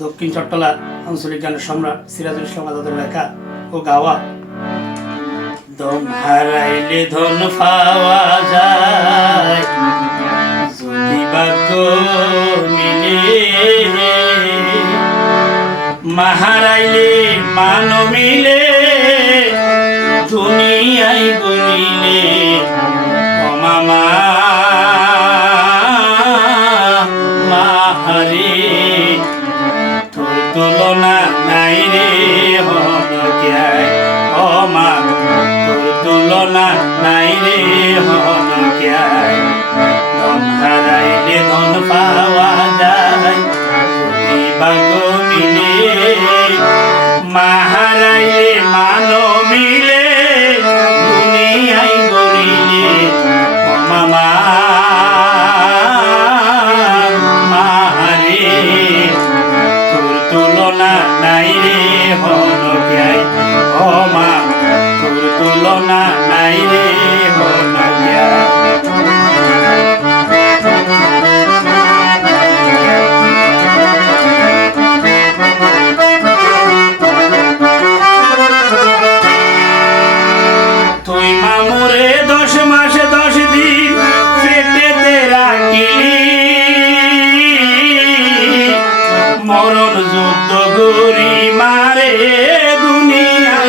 দক্ষিণ চট্টলা আঞ্চলিক গানের সম্রাট সিরাজুল ইসলাম আজাদের লেখা ও গাওয়া। দম হারাইলে ধন পাওয়া মিলে মাহারাইলে মান মিলে, দুনিয়ায় গলিলে ও মামা মাহারে তুলনা নাই রে হনকিয়ায়। ও মরণ যুদ্ধ গরি মারে দুনিয়ায়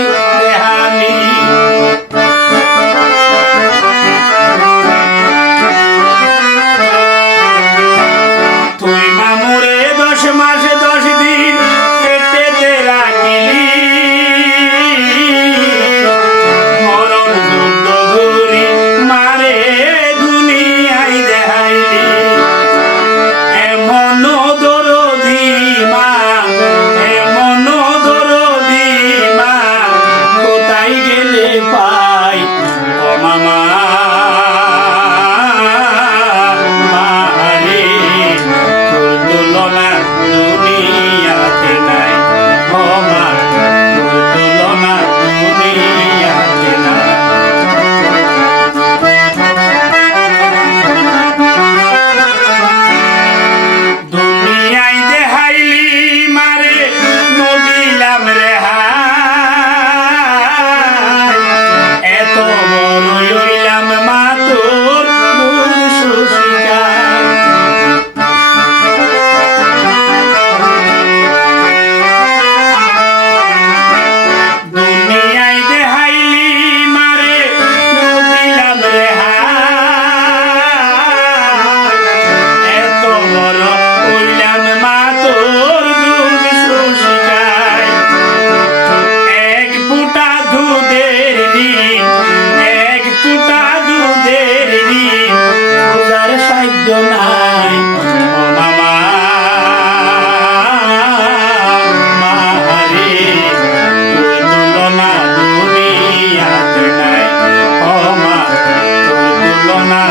বলল না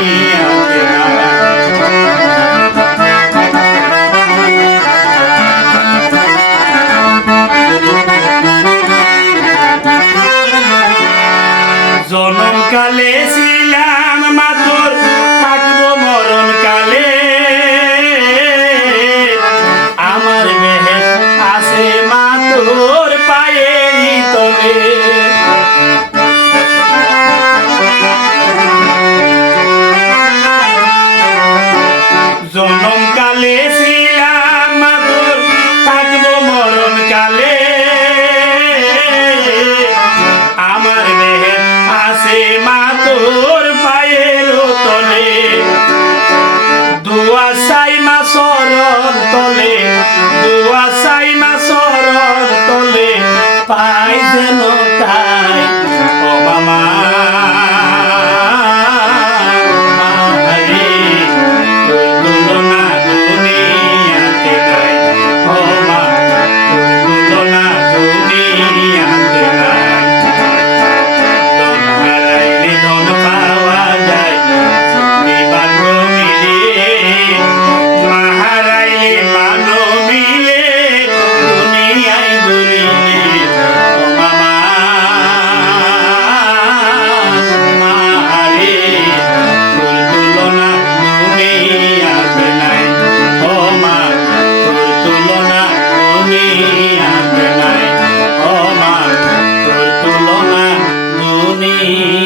দুনিয়াতে দুনিয়াতে নাই ও মা তোর তুলনা দুনিয়াতে নাই